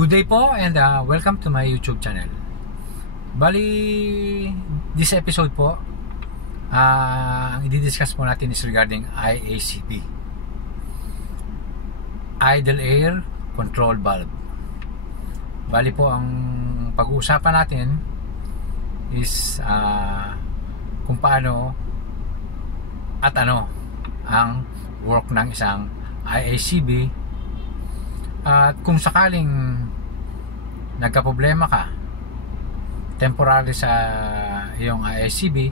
Good day po and welcome to my YouTube channel. Bali, this episode po, ang i-discuss po natin is regarding IACV, Idle Air Control Valve. Bali po, ang pag-uusapan natin is kung paano at ano ang work ng isang IACV. At kung sakaling nagka-problema ka temporary sa iyong IACV,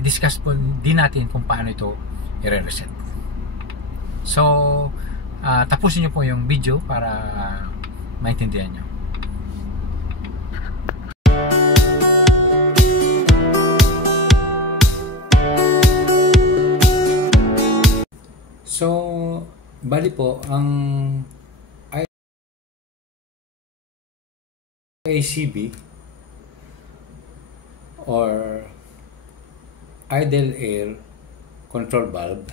i-discuss po din natin kung paano ito i-reset. So, tapusin nyo po yung video para maintindihan nyo. So, bali po, ang IACV or Idle Air Control Valve,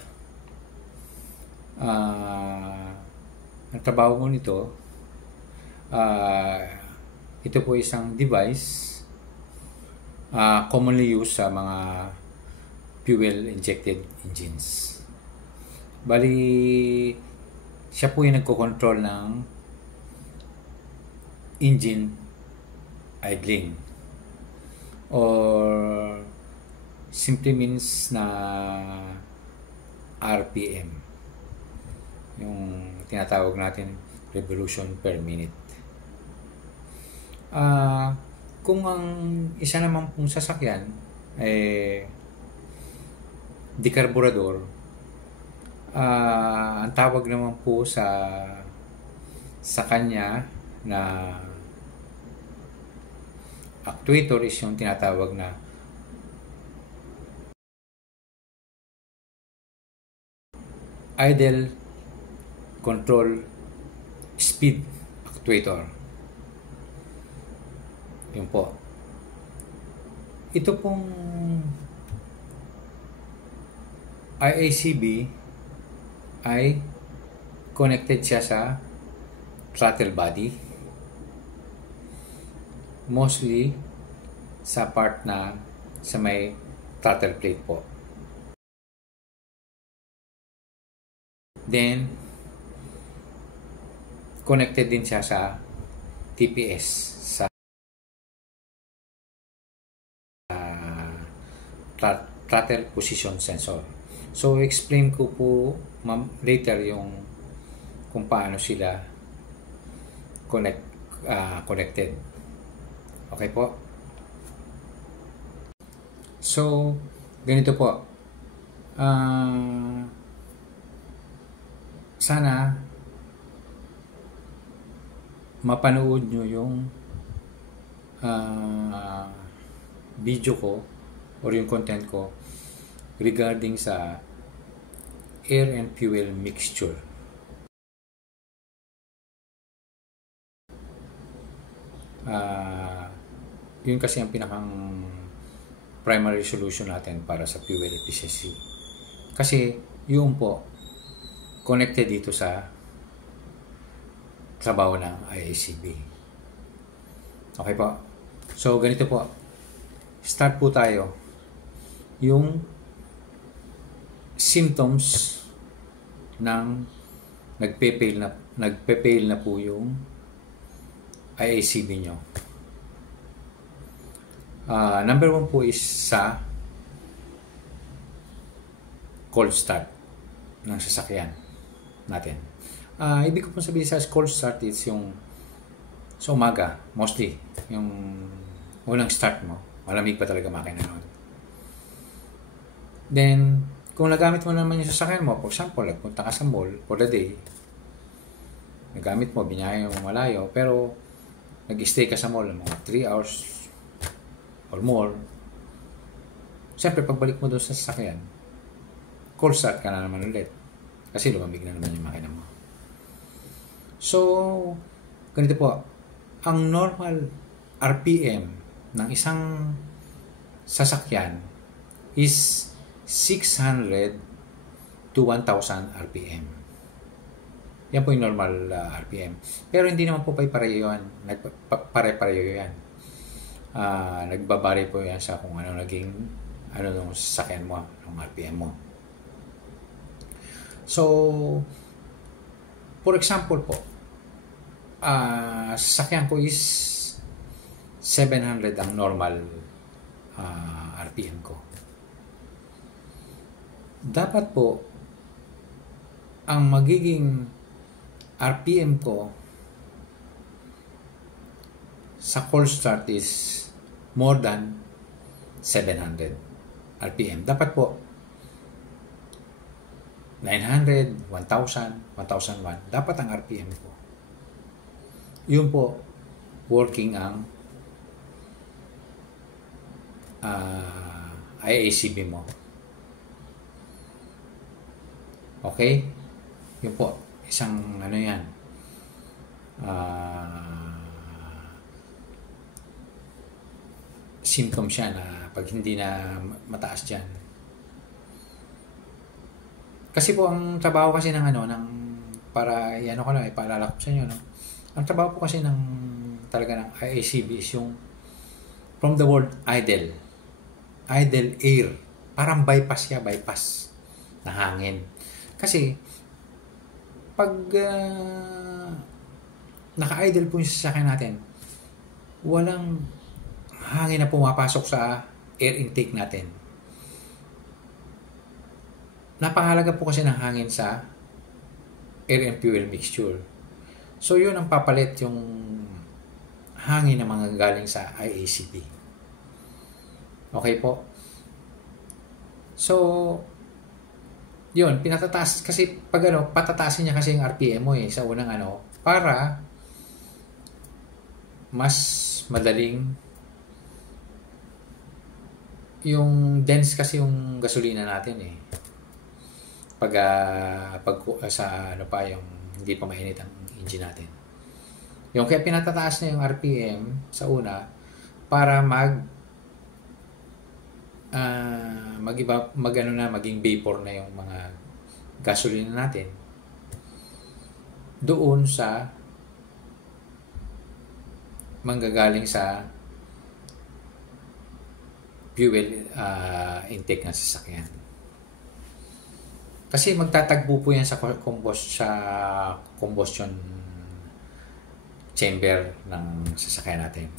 ang trabaho mo nito, ito po isang device commonly used sa mga fuel injected engines. Bali, siya po yung nagko-control ng engine idling, or simply means na RPM, yung tinatawag natin revolution per minute. Kung ang isa naman pong sasakyan dekarburador, ang tawag naman po sa kanya na actuator is yung tinatawag na idle control speed actuator. Yun po. Ito pong IACV ay connected siya sa throttle body, mostly sa part na sa may throttle plate po. Then connected din siya sa TPS, sa throttle position sensor. So, explain ko po later yung kung paano sila connected. Okay po? So, ganito po. Sana mapanood nyo yung video ko or yung content ko regarding sa air and fuel mixture. Yun kasi ang pinakang primary solution natin para sa fuel efficiency. Kasi yun po connected dito sa trabaho ng IACV. Okay po? So, ganito po. Start po tayo. Yung symptoms ng nagpe-fail na po yung IACV nyo. Number 1 po is sa cold start ng sasakyan natin. Ibig ko pong sabihin sa cold start is yung sa umaga, mostly yung unang start mo, malamig pa talaga makina noon. Then kung nagamit mo naman yung sasakyan mo, for example, nagpunta ka sa mall for the day, nagamit mo, binyahe mo malayo, pero nag-stay ka sa mall mga 3 hours or more, siyempre pagbalik mo doon sa sasakyan, cold start ka na naman ulit kasi lumamig na naman yung makina mo. So, ganito po, ang normal RPM ng isang sasakyan is 600 to 1,000 RPM. Yan po yung normal RPM. Pero hindi naman po pare-pareho yan. Pare-pareho yan. Nagbabari po yan sa kung ano naging ano nung sasakyan mo, nung RPM mo. So, for example po, sasakyan ko is 700 ang normal RPM ko. Dapat po ang magiging RPM ko sa cold start is more than 700 RPM. Dapat po 900, 1,000, 1,001. Dapat ang RPM ko. Yun po, working ang IACB mo. Okay? Yun po. Isang ano yan. Symptom siya na pag hindi na mataas dyan. Kasi po ang trabaho kasi ng ano, ng para ano ko lang, ipaalala ko sa inyo, no? Ang trabaho po kasi ng talaga ng IACB is yung from the word idle. Idle air. Parang bypass siya, bypass na hangin. Kasi pag naka-idle po yung sasakyan natin, walang hangin na pumapasok sa air intake natin. Napakahalaga po kasi ng hangin sa air and fuel mixture. So yun ang papalit yung hangin na mga galing sa IACB. Okay po? So, yun, pinatataas kasi pag ano, patataasin niya kasi yung RPM mo sa unang ano, para mas madaling yung dense kasi yung gasolina natin pag sa ano pa yung hindi pa mainit ang engine natin. Yung kaya pinatataas na yung RPM sa una para maging vapor na yung mga gasolina natin doon sa manggagaling sa fuel intake ng sasakyan. Kasi magtatagpo po yan sa combustion chamber ng sasakyan natin.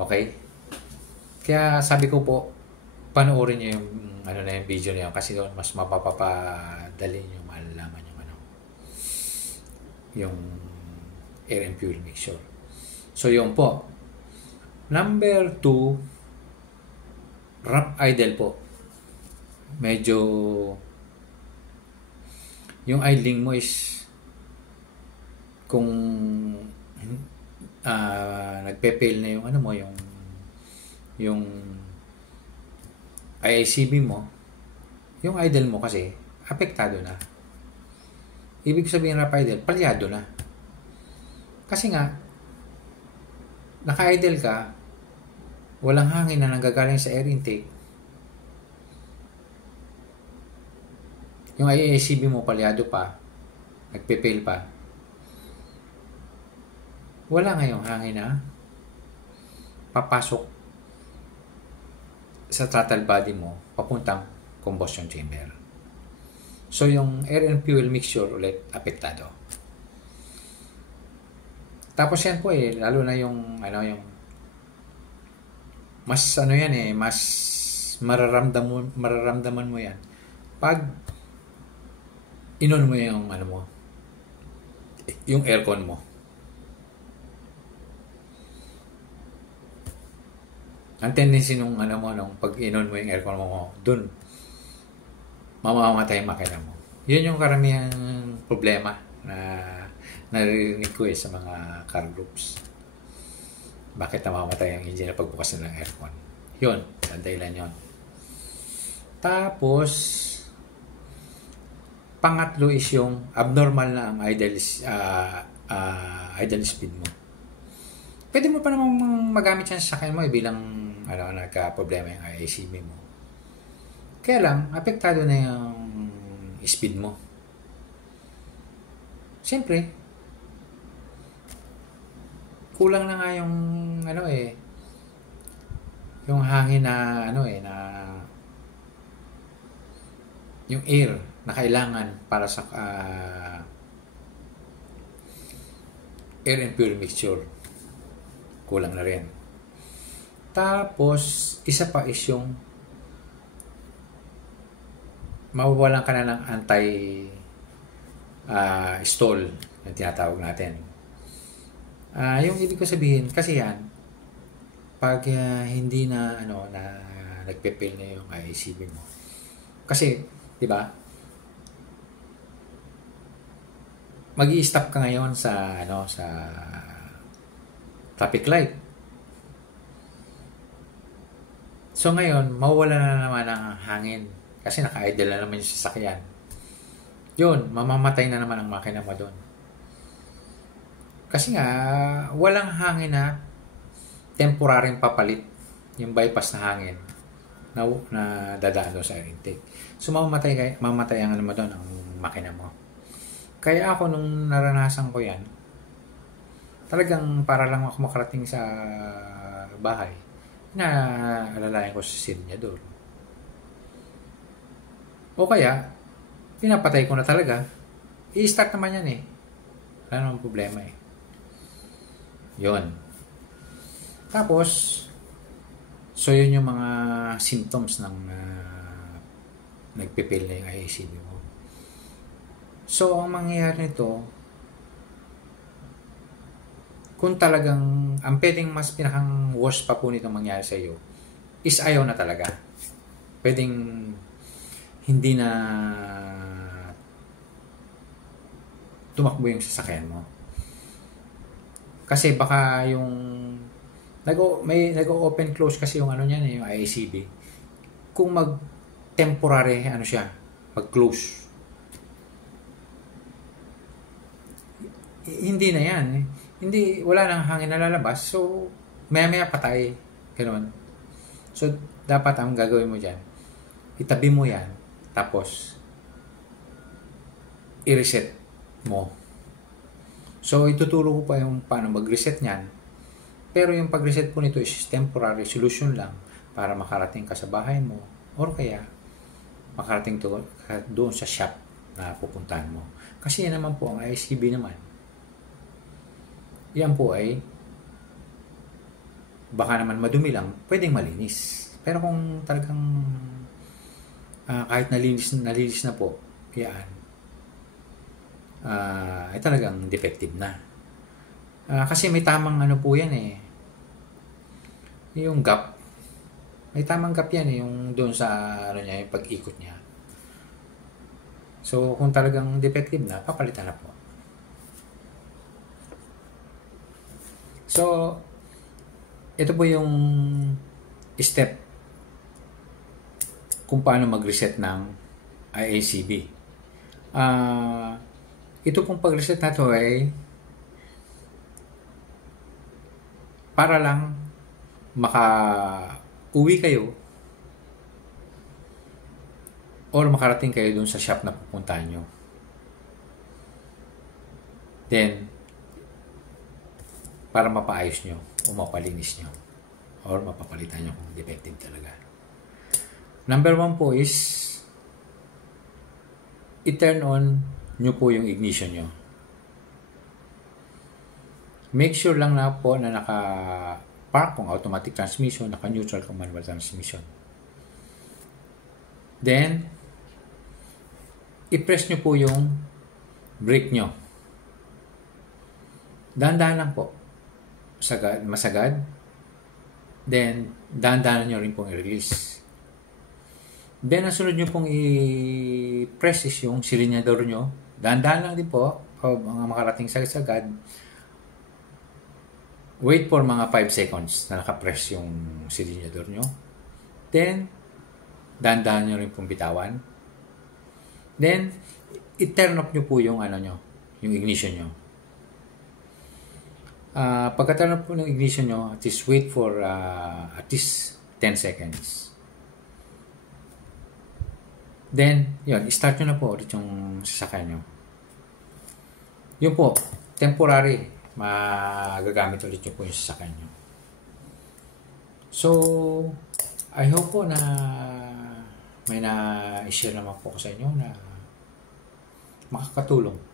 Okay? Kaya sabi ko po, panoorin niyo yung yung video niyo kasi doon mas mapapapadali niyo malalaman yung air and fuel mixture. So yun po. Number 2, rough idle po. Medyo yung idling mo is kung nagpe-fail na yung yung IACB mo, yung idle mo kasi apektado na. Ibig sabihin rough idle, palyado na. Kasi nga naka-idle ka, walang hangin na nanggagaling sa air intake. Yung IACB mo palyado pa, nagpe-fail pa. Wala ngayong hangin na papasok sa throttle body mo papuntang combustion chamber. So yung air and fuel mixture ulit apektado. Tapos yan po lalo na yung mas mas mararamdaman mo yan pag inon mo yung aircon mo. Ang tendency nung pag inon mo yung aircon mo, dun mamamatay yung makina mo. Yun yung karamihang problema na naririnig ko sa mga car groups. Bakit namamatay ang engine na pagbukas ng aircon? Yun, ang dahilan yun. Tapos, pangatlo is yung abnormal na ang idle speed mo. Pwede mo pa namang magamit yan sa sakyan mo bilang nagka-problema yung IACB mo. Kaya lang, apektado na yung speed mo. Siyempre, kulang na nga yung ano yung hangin na na yung air na kailangan para sa air and pure mixture. Kulang na rin. Tapos, isa pa is yung mawawalan ka na ng anti-stall yung tinatawag natin. Yung ibig ko sabihin, kasi yan, pag hindi na, na nagpe-fail na yung IACB mo. Kasi, di ba, mag-i-stop ka ngayon sa, sa traffic light. So ngayon, mawawala na naman ang hangin kasi naka-idle na naman yung sasakyan. Yun, mamamatay na naman ang makina mo doon. Kasi nga, walang hangin na temporaryong papalit yung bypass na hangin na dadaan doon sa air intake. So mamamatay ang mo doon, ang makina mo. Kaya ako nung naranasan ko yan, talagang para lang ako makarating sa bahay, alalayan ko sa silinyador. O kaya, pinapatay ko na talaga. I-start naman yan eh. Wala namang problema eh. Yun. Tapos, so yun yung mga symptoms ng nagpipil na yung IACB mo. So, ang mangyayari nito, kung talagang, ang pwedeng mas pinakang worst pa po nito mangyari sa iyo, is ayaw na talaga. Pwedeng hindi na tumakbo yung sasakyan mo. Kasi baka yung may nag-open close kasi yung niyan yung IACB. Kung temporary siya, mag-close. Hindi na yan. Hindi, wala nang hangin na lalabas. So, maya-maya patay. Ganun. So, dapat ang gagawin mo dyan, itabi mo yan, tapos, i-reset mo. So, ituturo ko pa yung paano mag-reset niyan. Pero yung pag-reset po nito is temporary solution lang para makarating ka sa bahay mo or kaya makarating doon sa shop na pupuntahan mo. Kasi yan naman po ang IACB naman. Yan po ay baka naman madumi lang, pwedeng malinis. Pero kung talagang kahit nalinis na po, yan, ay talagang defective na. Kasi may tamang po yan eh. Yung gap. May tamang gap yan eh, yung doon sa niya, yung pag-ikot niya. So, kung talagang defective na, papalitan na po. So, ito po yung step kung paano mag-reset ng IACB. Ito pong pag-reset na to ay para lang maka-uwi kayo or makarating kayo dun sa shop na pupuntahan nyo. Then, para mapaayos nyo o mapalinis nyo or mapapalitan nyo kung defective talaga. Number 1 po is i-turn on nyo po yung ignition nyo. Make sure lang na po na naka-park kung automatic transmission, naka-neutral kung manual transmission. Then, i-press nyo po yung brake nyo. Dahan-dahan lang po. Masagad. Then, dahan-dahan nyo rin pong i-release. Then, ang sunod nyo pong i-press is yung silinyador nyo. Dahan-dahan lang din po. Mga makarating sagad. Wait for mga 5 seconds na nakapress yung silinyador nyo. Then, dahan-dahan nyo rin pong bitawan. Then, i-turn off nyo po yung yung ignition nyo. Pagka-turn off po ng ignition nyo, at least wait for at least 10 seconds. Then, yun, start nyo na po ulit yung sasakyan nyo. Yun po, temporary, magagamit ulit yung po yung sasakyan nyo. So, I hope po na may na-share naman po ko sa inyo na makakatulong